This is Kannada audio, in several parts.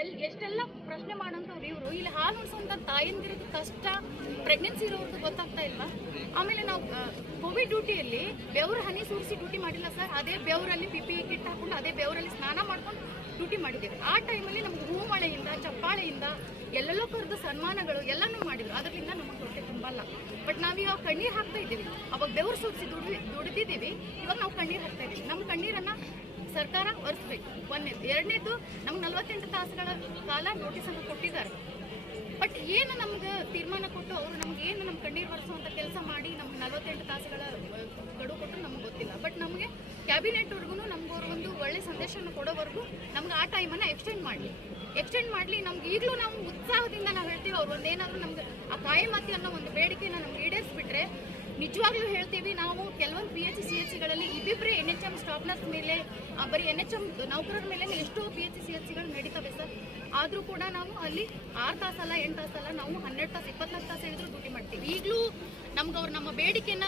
ಎಷ್ಟೆಲ್ಲ ಪ್ರಶ್ನೆ ಮಾಡೋಂಥವ್ರು ಇವರು. ಇಲ್ಲಿ ಹಾಲು ಉಣಿಸುವಂಥ ತಾಯಂದಿರೋದು ಕಷ್ಟ, ಪ್ರೆಗ್ನೆನ್ಸಿ ಇರೋರ್ದು ಗೊತ್ತಾಗ್ತಾ ಇಲ್ವಾ? ಆಮೇಲೆ ನಾವು ಕೋವಿಡ್ ಡ್ಯೂಟಿಯಲ್ಲಿ ಬೆವರು ಹನಿ ಸುರಿಸಿ ಡ್ಯೂಟಿ ಮಾಡಿಲ್ಲ ಸರ್. ಅದೇ ಬೆವರಲ್ಲಿ PPE ಕಿಟ್ ಹಾಕೊಂಡು ಅದೇ ಬೆವರಲ್ಲಿ ಸ್ನಾನ ಮಾಡ್ಕೊಂಡು ಡ್ಯೂಟಿ ಮಾಡಿದ್ದೇವೆ. ಆ ಟೈಮಲ್ಲಿ ನಮ್ಗೆ ಹೂಮಳೆಯಿಂದ ಚಪ್ಪಾಳೆಯಿಂದ ಎಲ್ಲೆಲ್ಲೋ ಕರೆದು ಸನ್ಮಾನಗಳು ಎಲ್ಲನೂ ಮಾಡಿದ್ರು. ಅದರಿಂದ ನಮಗೆ ಹೊಟ್ಟೆ ತುಂಬಲ್ಲ. ಬಟ್ ನಾವೀವಾಗ ಕಣ್ಣೀರು ಹಾಕ್ತಾ ಇದ್ದೀವಿ. ಅವಾಗ ಬೆವರು ಸುರಿಸಿ ದುಡಿದಿದ್ದೀವಿ. ಇವಾಗ ನಾವು ಕಣ್ಣೀರು ಹಾಕ್ತಾ ಇದ್ದೀವಿ. ನಮ್ಮ ಕಣ್ಣೀರನ್ನು ಸರ್ಕಾರ ಒರೆಸ್ಬೇಕು. ಒಂದನೇದು. ಎರಡನೇದು, ನಮ್ಗೆ 48 ತಾಸುಗಳ ಕಾಲ ನೋಟಿಸನ್ನು ಕೊಟ್ಟಿದ್ದಾರೆ. ಬಟ್ ಏನು ನಮ್ಗೆ ತೀರ್ಮಾನ ಕೊಟ್ಟು ಅವರು ನಮ್ಗೆ ಏನು ನಮ್ಮ ಕಣ್ಣೀರು ಒರೆಸುವಂಥ ಕೆಲಸ ಮಾಡಿ ನಮ್ಗೆ 48 ತಾಸುಗಳ ಗಡುವು ಕೊಟ್ಟರು ನಮ್ಗೆ ಗೊತ್ತಿಲ್ಲ. ಬಟ್ ನಮಗೆ ಕ್ಯಾಬಿನೆಟ್ವರೆಗೂ ನಮ್ಗೆ ಅವರು ಒಂದು ಒಳ್ಳೆ ಸಂದೇಶವನ್ನು ಕೊಡೋವರೆಗೂ ನಮ್ಗೆ ಆ ಟೈಮನ್ನು ಎಕ್ಸ್ಟೆಂಡ್ ಮಾಡಲಿ. ನಮ್ಗೆ ಈಗಲೂ ನಾವು ಉತ್ಸಾಹದಿಂದ ನಾವು ಹೇಳ್ತೀವಿ. ಅವ್ರು ಒಂದೇನಾದರೂ ನಮ್ಗೆ ಆ ಕಾಯಮತಿ ಅನ್ನೋ ಒಂದು ಬೇಡಿಕೆನ ನಮ್ಗೆ ಈಡೇರಿಸ್ಬಿಟ್ರೆ ನಿಜವಾಗ್ಲೂ ಹೇಳ್ತೀವಿ. ನಾವು ಕೆಲವೊಂದು PHC CHCಗಳಲ್ಲಿ ಇಬ್ಬಿಬ್ಬರೇ NHM ಸ್ಟಾಫ್ ನರ್ಸ್ ಮೇಲೆ, ಬರೀ NHM ನೌಕರರ ಮೇಲೆ ಎಷ್ಟೋ PHC CHCಗಳು ನಡೀತವೆ ಸರ್. ಆದರೂ ಕೂಡ ನಾವು ಅಲ್ಲಿ 6 ತಾಸಲ್ಲ 8 ತಾಸಲ್ಲ, ನಾವು 12 ತಾಸು 24 ತಾಸು ಹೇಳಿದ್ರು ಡ್ಯೂಟಿ ಮಾಡ್ತೀವಿ. ಈಗಲೂ ನಮ್ಗೆ ಅವ್ರು ನಮ್ಮ ಬೇಡಿಕೆನ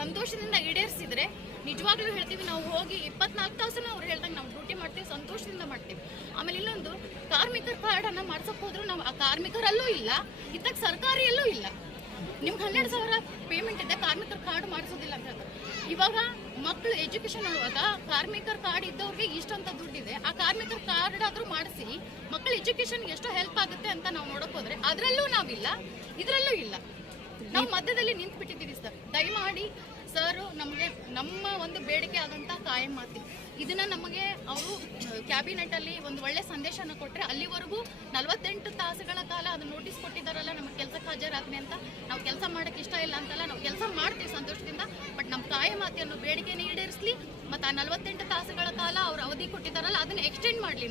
ಸಂತೋಷದಿಂದ ಈಡೇರಿಸಿದ್ರೆ ನಿಜವಾಗ್ಲೂ ಹೇಳ್ತೀವಿ, ನಾವು ಹೋಗಿ 24 ತಾಸನ್ನು ಅವ್ರು ಹೇಳ್ದಂಗೆ ನಾವು ಡ್ಯೂಟಿ ಮಾಡ್ತೀವಿ, ಸಂತೋಷದಿಂದ ಮಾಡ್ತೀವಿ. ಆಮೇಲೆ ಇನ್ನೊಂದು, ಕಾರ್ಮಿಕರ ಕಾರ್ಡನ್ನು ಮಾಡ್ಸೋಕೆ ಹೋದ್ರು ನಾವು ಆ ಕಾರ್ಮಿಕರಲ್ಲೂ ಇಲ್ಲ, ಇತ್ತಾಗ ಸರ್ಕಾರಿಯಲ್ಲೂ ಇಲ್ಲ. ನಿಮ್ಗೆ 12,000 ಪೇಮೆಂಟ್ ಇದೆ, ಕಾರ್ಮಿಕರ ಕಾರ್ಡ್ ಮಾಡಿಸೋದಿಲ್ಲ ಅಂತ ಹೇಳ್ತಾರೆ. ಇವಾಗ ಮಕ್ಕಳು ಎಜುಕೇಷನ್ ಹೇಳುವಾಗ ಕಾರ್ಮಿಕರ ಕಾರ್ಡ್ ಇದ್ದವ್ರಿಗೆ ಇಷ್ಟಂತ ದುಡ್ಡಿದೆ, ಆ ಕಾರ್ಮಿಕರ ಕಾರ್ಡ್ ಆದರೂ ಮಾಡಿಸಿ ಮಕ್ಕಳ ಎಜುಕೇಷನ್ಗೆ ಎಷ್ಟು ಹೆಲ್ಪ್ ಆಗುತ್ತೆ ಅಂತ ನಾವು ನೋಡೋಕೆ ಹೋದ್ರೆ ಅದರಲ್ಲೂ ನಾವಿಲ್ಲ, ಇದರಲ್ಲೂ ಇಲ್ಲ. ನಾವು ಮಧ್ಯದಲ್ಲಿ ನಿಂತು ಬಿಟ್ಟಿದ್ದೀವಿ ಸರ್. ದಯಮಾಡಿ ಸರ್ ನಮಗೆ ನಮ್ಮ ಒಂದು ಬೇಡಿಕೆ ಆದಂಥ ಕಾಯಂ ಮಾತಿ ಇದನ್ನು ನಮಗೆ ಅವರು ಕ್ಯಾಬಿನೆಟಲ್ಲಿ ಒಂದು ಒಳ್ಳೆ ಸಂದೇಶನ ಕೊಟ್ಟರೆ ಅಲ್ಲಿವರೆಗೂ 48 ತಾಸುಗಳ ಕಾಲ ಅದು ನೋಟಿಸ್ ಕೊಟ್ಟಿದ್ದಾರಲ್ಲ, ನಮಗೆ ಕೆಲಸಕ್ಕೆ ಹಾಜರಾಗ್ತೀನಿ ಅಂತ. ನಾವು ಕೆಲಸ ಮಾಡೋಕ್ಕೆ ಇಷ್ಟ ಇಲ್ಲ ಅಂತಲ್ಲ, ನಾವು ಕೆಲಸ ಮಾಡ್ತೀವಿ ಸಂತೋಷದಿಂದ. ಬಟ್ ನಮ್ಮ ಕಾಯಮಾತಿ ಅನ್ನೋ ಬೇಡಿಕೆನ ಈಡೇರಿಸಲಿ. ಮತ್ತು ಆ 48 ತಾಸುಗಳ ಕಾಲ ಅವ್ರು ಅವಧಿ ಕೊಟ್ಟಿದ್ದಾರಲ್ಲ ಅದನ್ನು ಎಕ್ಸ್ಟೆಂಡ್ ಮಾಡಲಿ.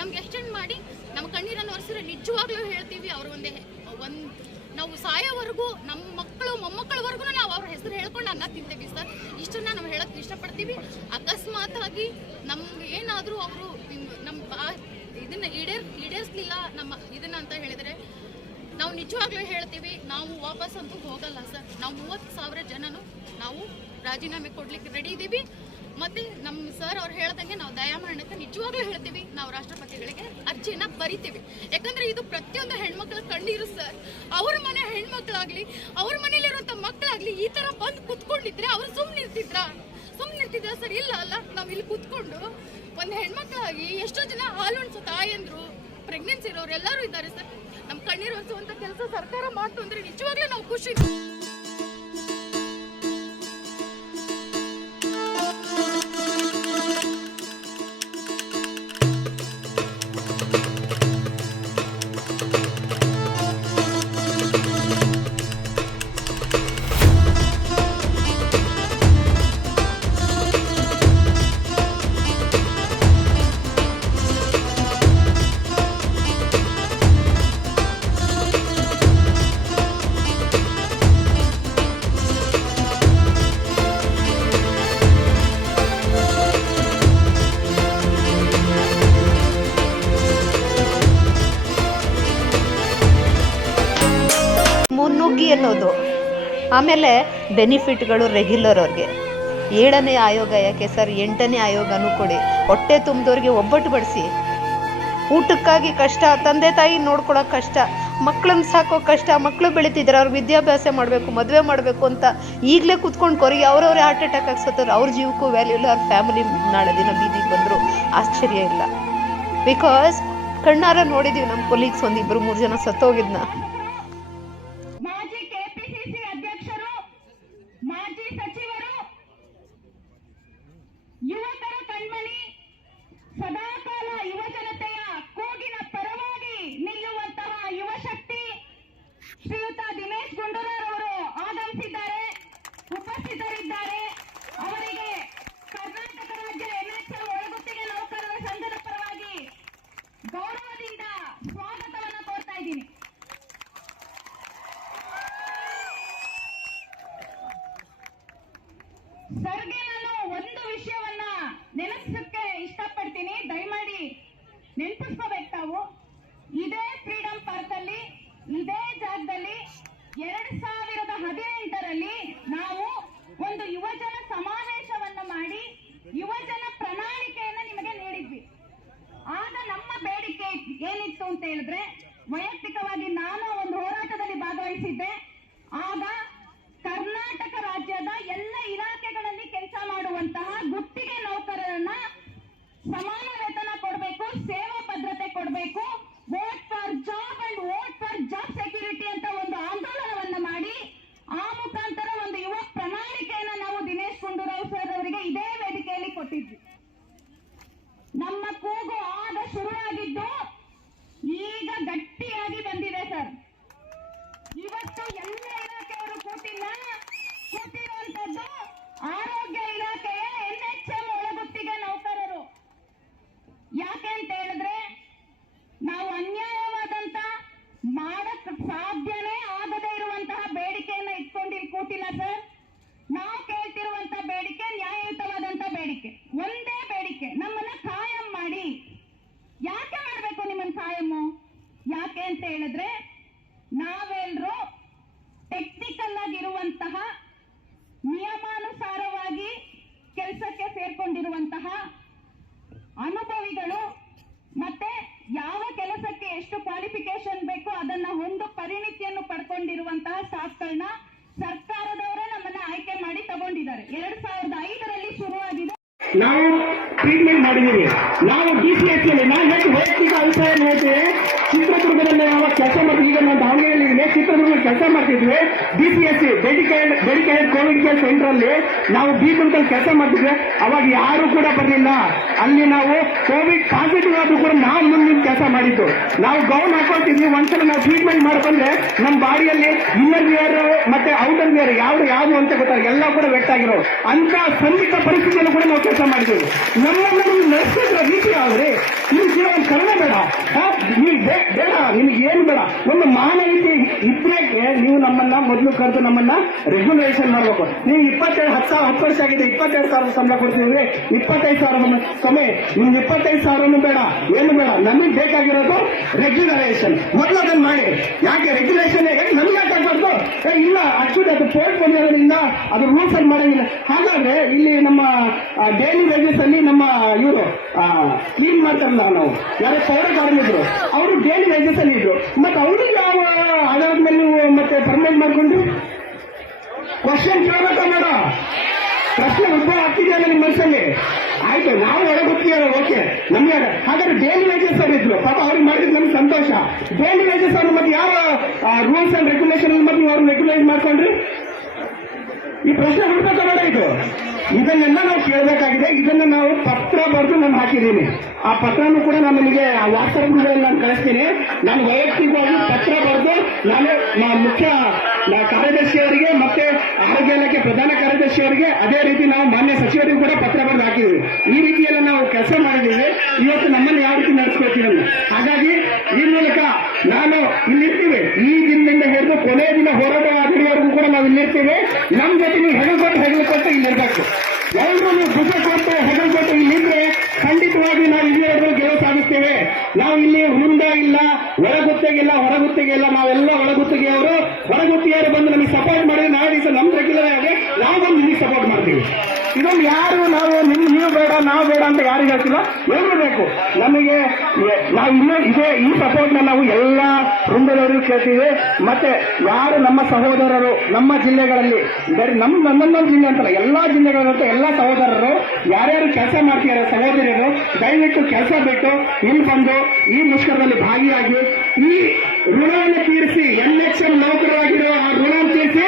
ನಮ್ಗೆ ಎಕ್ಸ್ಟೆಂಡ್ ಮಾಡಿ ನಮ್ಮ ಕಣ್ಣೀರನ್ನು ಒರೆಸಿದ್ರೆ ನಿಜವಾಗ್ಲೂ ಹೇಳ್ತೀವಿ, ಅವರು ನಾವು ಸಾಯೋವರೆಗೂ ನಮ್ಮ ಮಕ್ಕಳು ಮೊಮ್ಮಕ್ಕಳವರೆಗೂ ನಾವು ಅವ್ರ ಹೆಸರು ಹೇಳ್ಕೊಂಡು ಅನ್ನ ತಿಂತೀವಿ ಸರ್. ಇಷ್ಟನ್ನ ನಾವು ಹೇಳಕ್ಕೆ ಇಷ್ಟಪಡ್ತೀವಿ. ಅಕಸ್ಮಾತ್ ಆಗಿ ನಮ್ಗೆ ಏನಾದರೂ ಅವರು ನಮ್ಮ ಇದನ್ನ ಈಡೇರಿಸಲಿಲ್ಲ ನಮ್ಮ ಇದನ್ನ ಅಂತ ಹೇಳಿದರೆ ನಾವು ನಿಜವಾಗ್ಲೂ ಹೇಳ್ತೀವಿ, ನಾವು ವಾಪಸ್ ಅಂತೂ ಹೋಗಲ್ಲ ಸರ್. ನಾವು 30,000 ಜನನು ನಾವು ರಾಜೀನಾಮೆ ಕೊಡ್ಲಿಕ್ಕೆ ರೆಡಿ ಇದ್ದೀವಿ. ಮತ್ತು ನಮ್ಮ ಸರ್ ಅವ್ರು ಹೇಳ್ದಂಗೆ ನಾವು ದಯಾಮರಣಕ್ಕೆ ನಿಜವಾಗ್ಲೂ ಹೇಳ್ತೀವಿ, ನಾವು ರಾಷ್ಟ್ರಪತಿಗಳಿಗೆ ಅರ್ಜಿಯನ್ನು ಬರಿತೀವಿ. ಯಾಕಂದರೆ ಇದು ಪ್ರತಿಯೊಂದು ಹೆಣ್ಮಕ್ಳ ಕಣ್ಣೀರು ಸರ್. ಅವ್ರ ಮನೆ ಹೆಣ್ಮಕ್ಳಾಗಲಿ, ಅವ್ರ ಮನೇಲಿರುವಂಥ ಮಕ್ಕಳಾಗಲಿ ಈ ಥರ ಬಂದು ಕುತ್ಕೊಂಡಿದ್ರೆ ಅವ್ರು ಸುಮ್ಮನಿರ್ತಿದ್ರ ಸರ್? ಇಲ್ಲ ಅಲ್ಲ, ನಾವು ಇಲ್ಲಿ ಕುತ್ಕೊಂಡು ಒಂದು ಹೆಣ್ಮಕ್ಳಾಗಿ ಎಷ್ಟೋ ಜನ ಹಾಲು ಉಣಿಸೋ ತಾಯಂದ್ರು, ಪ್ರೆಗ್ನೆನ್ಸಿ ಇರೋರು ಎಲ್ಲರೂ ಇದ್ದಾರೆ ಸರ್. ನಮ್ಮ ಕಣ್ಣೀರು ಒರೆಸುವಂಥ ಕೆಲಸ ಸರ್ಕಾರ ಮಾಡ್ತು ಅಂದರೆ ನಿಜವಾಗ್ಲೂ ನಾವು ಖುಷಿ. ಮುನ್ನುಗ್ಗಿ ಅನ್ನೋದು. ಆಮೇಲೆ ಬೆನಿಫಿಟ್ಗಳು ರೆಗ್ಯುಲರ್ ಅವ್ರಿಗೆ 7ನೇ ಆಯೋಗ ಯಾಕೆ ಸರ್, 8ನೇ ಆಯೋಗನೂ ಕೊಡಿ. ಹೊಟ್ಟೆ ತುಂಬಿದವ್ರಿಗೆ ಒಬ್ಬಟ್ಟು ಬಡಿಸಿ, ಊಟಕ್ಕಾಗಿ ಕಷ್ಟ, ತಂದೆ ತಾಯಿ ನೋಡ್ಕೊಳ್ಳೋ ಕಷ್ಟ, ಮಕ್ಕಳನ್ನ ಸಾಕೋ ಕಷ್ಟ, ಮಕ್ಕಳು ಬೆಳೀತಿದ್ದಾರೆ, ಅವ್ರು ವಿದ್ಯಾಭ್ಯಾಸ ಮಾಡಬೇಕು, ಮದುವೆ ಮಾಡಬೇಕು ಅಂತ ಈಗಲೇ ಕೂತ್ಕೊಂಡು ಕೊರಿಗೆ ಅವ್ರವ್ರೇ ಹಾರ್ಟ್ ಅಟ್ಯಾಕ್ ಆಗ್ಸತ್ತಾರೆ. ಅವ್ರ ಜೀವಕ್ಕೂ ವ್ಯಾಲ್ಯೂ ಇಲ್ಲ, ಅವ್ರ ಫ್ಯಾಮಿಲಿ ನಾಳೆ ದಿನ ಬೀದಿಗೆ ಬಂದರೂ ಆಶ್ಚರ್ಯ ಇಲ್ಲ. ಬಿಕಾಸ್ ಕಣ್ಣಾರ ನೋಡಿದ್ದೀವಿ, ನಮ್ಮ ಕೊಲೀಗ್ಸ್ 1-2-3 ಜನ ಸತ್ತೋಗಿದ್ನ. ಯುವಕರ ಕಣ್ಮಣಿ, ಸದಾಕಾಲ ಯುವಜನತೆಯ ಕೂಗಿನ ಪರವಾಗಿ ನಿಲ್ಲುವಂತಹ ಯುವಶಕ್ತಿ ಶ್ರೀಯುತ ದಿನೇಶ್ ಗುಂಡೂರಾವ್ರವರು ಆಗಮಿಸಿದ್ದಾರೆ, ಉಪಸ್ಥಿತರಿದ್ದಾರೆ. ಅವರಿಗೆ ಕರ್ನಾಟಕ ರಾಜ್ಯ NHM ಒಳಗುತ್ತಿಗೆ ನೌಕರರ ಸಂಘದ ಪರವಾಗಿ ಗೌರವದಿಂದ ಸ್ವಾಗತವನ್ನು ಕೋರ್ತಾ ಇದ್ದೀನಿ. ಸರ್ಗೆ ನಾನು ಒಂದು ವಿಷಯವನ್ನ ನೆನಪಿಸಕ್ಕೆ ಇಷ್ಟಪಡ್ತೀನಿ, ದಯಮಾಡಿ ನೆನಪಿಸ್ಕೋಬೇಕು ತಾವು. ಇದೇ ಫ್ರೀಡಂ ಪಾರ್ಕ್ ಅಲ್ಲಿ, ಇದೇ ಜಾಗದಲ್ಲಿ 2018ರಲ್ಲಿ ನಾವು ಒಂದು ಯುವಜನ ಸಮಾವೇಶವನ್ನ ಮಾಡಿ ಯುವಜನ ಪ್ರಣಾಳಿಕೆಯನ್ನ ನಿಮಗೆ ನೀಡಿದ್ವಿ. ಆಗ ನಮ್ಮ ಬೇಡಿಕೆ ಏನಾಯ್ತು ಅಂತ ಹೇಳಿದ್ರೆ, ವೈಯಕ್ತಿಕವಾಗಿ ನಾನು ಒಂದು ಹೋರಾಟದಲ್ಲಿ ಭಾಗವಹಿಸಿದ್ದೆ. ಆಗ ಕರ್ನಾಟಕ ರಾಜ್ಯದ ಎಲ್ಲ ಇಲಾಖೆಗಳಲ್ಲಿ ಕೆಲಸ ಮಾಡುವಂತಹ ಗುತ್ತಿಗೆ ನೌಕರರನ್ನ ಸಮಾನ ವೇತನ ಕೊಡಬೇಕು, ಸೇವಾ ಭದ್ರತೆ ಕೊಡಬೇಕು, vote for job and vote for job security ಅಂತ ಒಂದು ಆಂದೋಲನವನ್ನ ಮಾಡಿ ಆ ಮುಖಾಂತರ ಒಂದು ಯುವ ಪ್ರಣಾಳಿಕೆಯನ್ನ ನಾವು ದಿನೇಶ್ ಗುಂಡೂರಾವ್ ಸರ್ ಅವರಿಗೆ ಇದೇ ವೇದಿಕೆಯಲ್ಲಿ ಕೊಟ್ಟಿದ್ವಿ. ನಮ್ಮ ಕೂಗು ಆಗ ಶುರುವಾಗಿದ್ದು ಈಗ ಗಟ್ಟಿಯಾಗಿ ಬಂದಿದೆ ಸರ್. ಇವತ್ತು ಎಲ್ಲ ಇಲಾಖೆಯವರು ಕೂತಿರುವಂತದ್ದು ಆರೋಗ್ಯ ಇಲಾಖೆಯ NHM ಒಳಗುತ್ತಿಗೆ ನೌಕರರು. ಯಾಕೆ ಅಂತ ಹೇಳಿದ್ರೆ, ನಾವು ಅನ್ಯಾಯವಾದಂತ ಮಾಡಕ್ ಸಾಧ್ಯನೇ ಆಗದೇ ಇರುವಂತಹ ಬೇಡಿಕೆಯನ್ನ ಇಟ್ಕೊಂಡು ಇಲ್ಲಿ ಕೂತಿಲ್ಲ ಸರ್. ನಾವು ಕೇಳ್ತಿರುವಂತ ಬೇಡಿಕೆ ನ್ಯಾಯಯುತವಾದಂತ ಬೇಡಿಕೆ, ಒಂದೇ ಬೇಡಿಕೆ, ನಮ್ಮನ್ನ ಕಾಯಂ ಮಾಡಿ. ಯಾಕೆ ಮಾಡಬೇಕು ನಿಮ್ಮನ್ನ ಕಾಯಮ್ಮು? ಯಾಕೆ ಅಂತ ಹೇಳಿದ್ರೆ, ನಾವೆಲ್ಲರೂ ಟೆಕ್ನಿಕಲ್ ಆಗಿರುವಂತಹ ನಿಯಮಾನುಸಾರವಾಗಿ ಕೆಲಸಕ್ಕೆ ಸೇರ್ಕೊಂಡಿರುವಂತಹ ಅನುಭವಿಗಳು, ಮತ್ತೆ ಯಾವ ಕೆಲಸಕ್ಕೆ ಎಷ್ಟು ಕ್ವಾಲಿಫಿಕೇಶನ್ ಬೇಕೋ ಅದನ್ನ ಒಂದು ಪರಿಣಿತಿಯನ್ನು ಪಡ್ಕೊಂಡಿರುವಂತಹ ಸ್ಟಾಫ್ಗಳನ್ನ ಸರ್ಕಾರದವರೇ ನಮ್ಮನ್ನ ಆಯ್ಕೆ ಮಾಡಿ ತಗೊಂಡಿದ್ದಾರೆ. 2005ರಲ್ಲಿ ಶುರುವಾಗಿದೆ. ನಾವು ಟ್ರೀಟ್ಮೆಂಟ್ ಮಾಡಿದ್ದೀವಿ. ನಾವು DCS ನಾನು ವೈಯಕ್ತಿಕ ಅಭಿಪ್ರಾಯ ಹೇಳ್ತೇವೆ. ಚಿತ್ರದುರ್ಗದಲ್ಲಿ ನಾವು ಕೆಲಸ ಮಾಡ್ತೀವಿ. ಈಗ ನಾವು ದಾವಣಗೆರೆಯಲ್ಲಿ ಚಿತ್ರದುರ್ಗದಲ್ಲಿ ಕೆಲಸ ಮಾಡ್ತಿದ್ವಿ. DCS dedicated Covid care centre ಅಲ್ಲಿ ನಾವು ಬೀಗುಂಟಲ್ಲಿ ಕೆಲಸ ಮಾಡ್ತಿದ್ವಿ. ಅವಾಗ ಯಾರು ಕೂಡ ಬರಲಿಲ್ಲ. ಅಲ್ಲಿ ನಾವು ಕೋವಿಡ್ ಪಾಸಿಟಿವ್ ಆದ್ರೂ ಕೂಡ ನಾವು ಮುಂದಿನ ಕೆಲಸ ಮಾಡಿದ್ದು. ನಾವು ಗೌನ್ ಹಾಕೊಳ್ತಿದ್ವಿ. ಒಂದ್ಸಲ ನಾವು ಟ್ರೀಟ್ಮೆಂಟ್ ಮಾಡ್ಕೊಂಡ್ರೆ ನಮ್ಮ ಬಾಡಿಯಲ್ಲಿ ಇನ್ನರ್ ವಿಯರ್ ಮತ್ತೆ ಔಟರ್ ವಿಯರ್ ಯಾವ್ದು ಅಂತ ಗೊತ್ತಾಗ ಎಲ್ಲ ಕೂಡ ವೆಟ್ ಆಗಿರೋ ಅಂತ ಸಂದಿಗ್ಧ ಪರಿಸ್ಥಿತಿಯನ್ನು ಕೂಡ ನಾವು ಕೆಲಸ ಮಾಡಿದ್ದೇವೆ. ನಮ್ಮನ್ನು ನೀವು ನಡೆಸಿದ್ರ ರೀತಿ ಯಾವ್ರಿ? ನಿಮ್ಗೆ ಒಂದು ಕರುಣೆ ಬೇಡ, ನೀವು ಬೇಡ, ನಿಮ್ಗೆ ಏನು ಬೇಡ. ಒಂದು ಮಾನವೀಯತೆ ಇದ್ರೆ ನೀವು ನಮ್ಮನ್ನ ಮೊದಲು ಕರೆದು ನಮ್ಮನ್ನ ರೆಗ್ಯುಲೇಷನ್ ಮಾಡಬೇಕು. ನೀವು 10 ವರ್ಷ ಆಗಿದೆ, 22,000 ಸಂಬಳ ಕೊಡ್ತೀವಿ, 25,000 ಸಮಯ, ನಿಮ್ಗೆ 25,000 ಬೇಡ, ಏನು ಬೇಡ. ನಮಗೆ ಬೇಕಾಗಿರೋದು ರೆಗ್ಯುಲರೇಷನ್. ಮೊದಲು ಅದನ್ನ ಮಾಡಿ. ಯಾಕೆ ರೆಗ್ಯುಲೇಷನ್ ನಮ್ಗೆ ಯಾಕೆ ಆಗ್ಬಾರ್ದು? ಇಲ್ಲ, ಆಕ್ಚುಲಿ ಅದು ಪೋರ್ಟ್ ಬಂದಿರೋದ್ರಿಂದ ಅದು ರೂಲ್ಸ್ ಅಲ್ಲಿ ಮಾಡಂಗಿಲ್ಲ. ಹಾಗಾದ್ರೆ ಇಲ್ಲಿ ನಮ್ಮ ಡೈಲಿ ವೇಜಸ್ ಅಲ್ಲಿ ನಮ್ಮ ಇವರು ಕ್ಲೀನ್ ಮಾಡ್ತಾರಲ್ಲ, ನಾವು ಯಾರು ಪೌರ ಕಾರ್ಮಿಕರು, ಅವರು ಡೈಲಿ ವೇಜಸ್ ಅಲ್ಲಿ ಇದ್ರು. ಮತ್ತೆ ಅವ್ರಿಗೆ ಯಾವ ಆಧಾರದ ಮೇಲೆ ನೀವು ಮತ್ತೆ ಪರ್ಮನೆಂಟ್ ಮಾಡ್ಕೊಂಡು ಕ್ವಶನ್ ಕೇಳಬೇಕಾ ಬೇಡ? ಪ್ರಶ್ನೆ ಉದ್ಭವ ಆಗ್ತಿದೆಯಲ್ಲ ನಿಮ್ಮ ಮನಸ್ಸಲ್ಲಿ. ಆಯ್ತು, ನಾವು ಒಳಗೊತ್ತಿರೋ ಓಕೆ ನಮ್ಗೆ. ಹಾಗಾದ್ರೆ ಡೈಲಿ ವೇಜಸ್ ಅವ್ರು ಇದ್ರು, ಪಾಪ ಅವ್ರಿಗೆ ಮಾಡಿದ್ರೆ ನಮ್ಗೆ ಸಂತೋಷ. ಡೈಲಿ ವೇಜಸ್ ಅವ್ರು ಮತ್ತೆ ಯಾವ ರೂಲ್ಸ್ ಅಂಡ್ ರೆಗ್ಯುಲೇಷನ್ ಮತ್ತೆ ನೀವು ಅವ್ರನ್ನ ರೆಗ್ಯುಲೈಸ್ ಮಾಡ್ಕೊಂಡ್ರಿ? ಈ ಪ್ರಶ್ನೆ ಹುಡ್ಬೇಕಾ ಬೇಡ? ಇದನ್ನೆಲ್ಲ ನಾವು ಕೇಳಬೇಕಾಗಿದೆ. ಇದನ್ನ ನಾವು ಪತ್ರ ಬರೆದು ನಾನು ಹಾಕಿದ್ದೀನಿ. ಆ ಪತ್ರನೂ ಕೂಡ ನಾನು ನಿಮಗೆ ವಾಟ್ಸ್ಆಪ್ ಗ್ರೂಪಲ್ಲಿ ನಾನು ಕಳಿಸ್ತೀನಿ. ನಾನು ವೈಯಕ್ತಿಕವಾಗಿ ಪತ್ರ ಬರೆದು ನಾನು ಮುಖ್ಯ ಕಾರ್ಯದರ್ಶಿಯವರಿಗೆ ಮತ್ತೆ ಆರೋಗ್ಯ ಇಲಾಖೆ ಪ್ರಧಾನ ಕಾರ್ಯದರ್ಶಿಯವರಿಗೆ, ಅದೇ ರೀತಿ ನಾವು ಮಾನ್ಯ ಸಚಿವರಿಗೂ ಕೂಡ ಪತ್ರ ಬರೆದು ಹಾಕಿದ್ದೀವಿ. ಈ ರೀತಿಯೆಲ್ಲ ನಾವು ಕೆಲಸ ಮಾಡಿದ್ದೀವಿ. ಇವತ್ತು ನಮ್ಮನ್ನು ಯಾವ ರೀತಿ ನಡೆಸ್ಕೊಳ್ತೀವಿ. ಹಾಗಾಗಿ ಈ ಮೂಲಕ ನಾನು ಇಲ್ಲಿರ್ತೀವಿ. ಈ ದಿನದಿಂದ ಹಿಡಿದು ಕೊನೆಯ ದಿನ ಹೋರಾಟ ಆಗುವವರೆಗೂ ಕೂಡ ನಾವು ಇಲ್ಲಿರ್ತೀವಿ. ನಮ್ಮ ಜೊತೆ ನೀವು ಹೆಗಲ್ಕೊಟ್ಟು ಇಲ್ಲಿರ್ಬೇಕು. ಎಲ್ಲರೂ ನೀವು ಭುಜ ಕೊಟ್ಟು ಹೆಗಲ್ಕೊಟ್ಟು ಇಲ್ಲಿದ್ರೆ ಖಂಡಿತವಾಗಿ ನಾವು ಇಲ್ಲಿವರೆಗೂ ಗೆಲುವು ಸಾಧಿಸ್ತೇವೆ. ನಾವು ಇಲ್ಲಿ ವೃಂದ ಇಲ್ಲ, ಹೊರಗುತ್ತಿಗೆಲ್ಲ, ನಾವೆಲ್ಲ ಒಳಗುತ್ತಿಗೆಯವರು. ಹೊರಗುತ್ತಿಗೆಯವರು ಬಂದು ನಮಗೆ ಸಪೋರ್ಟ್ ಮಾಡಿದ್ರೆ ನಾಳೆ ದಿವಸ ನಮ್ಮ ರೆಗ್ಯುಲರ್ ಆಗಿ ನಾವು ಬಂದು ನಿಮಗೆ ಸಪೋರ್ಟ್ ಮಾಡ್ತೀವಿ. ಇದೊಂದು ಯಾರು ನಾವು ನೀವು ಬೇಡ ನಾವು ಬೇಡ ಅಂತ ಯಾರು ಹೇಳ್ತಿಲ್ಲ, ಎಲ್ಲರೂ ಬೇಕು ನಮಗೆ. ನಾವು ಇನ್ನೂ ಈ ಸಪೋರ್ಟ್ನ ನಾವು ಎಲ್ಲ ವೃಂದದವರಿಗೂ ಕೇಳ್ತೀವಿ. ಮತ್ತೆ ಯಾರು ನಮ್ಮ ಸಹೋದರರು ನಮ್ಮ ಜಿಲ್ಲೆಗಳಲ್ಲಿ, ಬರೀ ನನ್ನೊಂದು ಜಿಲ್ಲೆ ಅಂತಲ್ಲ, ಎಲ್ಲಾ ಜಿಲ್ಲೆಗಳಂತ ಎಲ್ಲ ಸಹೋದರರು ಯಾರ್ಯಾರು ಕೆಲಸ ಮಾಡ್ತಿದ್ದಾರೆ ಸಹೋದರಿಯರು, ದಯವಿಟ್ಟು ಕೆಲಸ ಬಿಟ್ಟು ಇಲ್ಲಿ ಬಂದು ಈ ಮುಷ್ಕರದಲ್ಲಿ ಭಾಗಿಯಾಗಿ ಈ ಋಣವನ್ನು ತೀರಿಸಿ, NHM ನೌಕರರಾಗಿರೋ ಆ ಋಣವನ್ನು ತೀರಿಸಿ